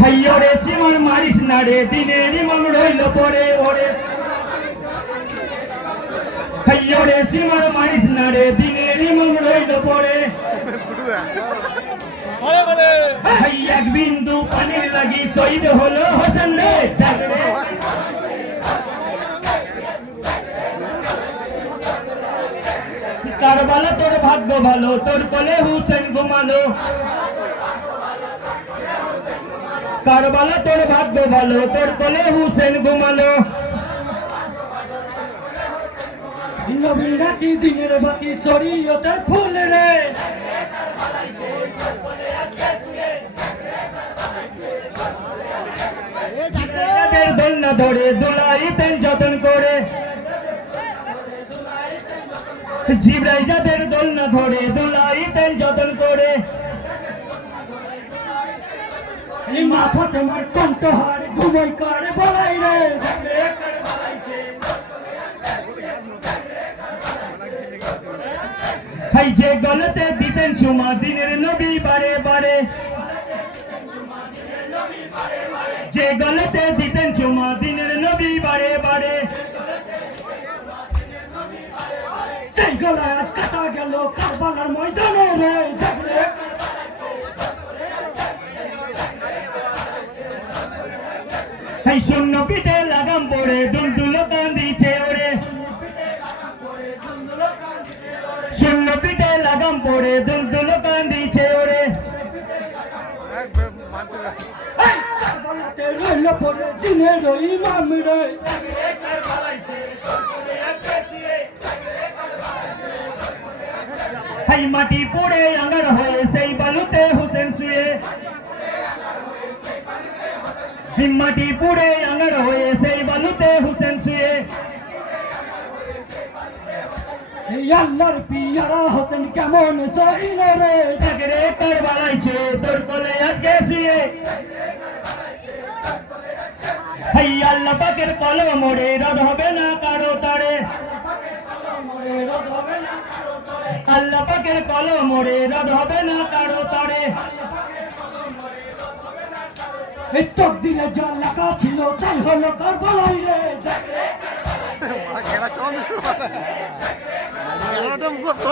হাইয়রে সীমার মারিস না রে দিনের ইমাম রইল পরে ওরে হাইয়রে সীমার মারিস না রে দিনের ইমাম রইল পরে এক বিন্দু পানির লাগি শহীদ হলো হোসেন রে কারবালা তোর ভাগ্য ভালো তোর কোলে হুসেন ঘুমালো কারবালা তোর ভাগ্য ভালো তোর কোলে হুসেন ঘুমালো নবীর নাকি দিনের বাতি শরীয়তের ফুল রে দোল না ধরে দোলাইতেন যতন করে জিবরাইল যাদের দোল না ধরে দোলাইতেন যতন করে মা ফাতেমার কণ্ঠহার ঘুমাই করে বলাই রে হাই যে গলতে দিতেন চুমা দিনের নবী বারে বারে যে গলতে দিতেন চুমা দিনের নবী বারে বারে সেই গলায় আজ কাটা গেল কারবালার ময়দানে রে হাই শূন্য পিঠে লাগাম পড়ে দুলদুল কান্দিছে ওরে শূন্য পিঠে লাগাম পড়ে দুলদুল কান্দিছে ওরে রইল পরে দিনের ইমাম রে হাই মাটি পড়ে আঙ্গার হয়ে সেই বালুতে হুসেন শুয়ে মাটি পুড়ে আঙ্গার হয়ে সেই বালুতে হুসেন শুয়ে আল্লাহর পিয়ারা হোসেন কেমন সহিল রে দেখরে তোর বাড়াইছে তোর কোলে আজকে শুয়ে হাই আল্লাহ পাকের কলম মোড়ে রদ হবে না কারো তারে আল্লাহ পাকের কলম মোড়ে রদ হবে না কারো তারে তোর দিলে যা লেখা ছিল তাই হলো কারবালাই রে মুখস্থ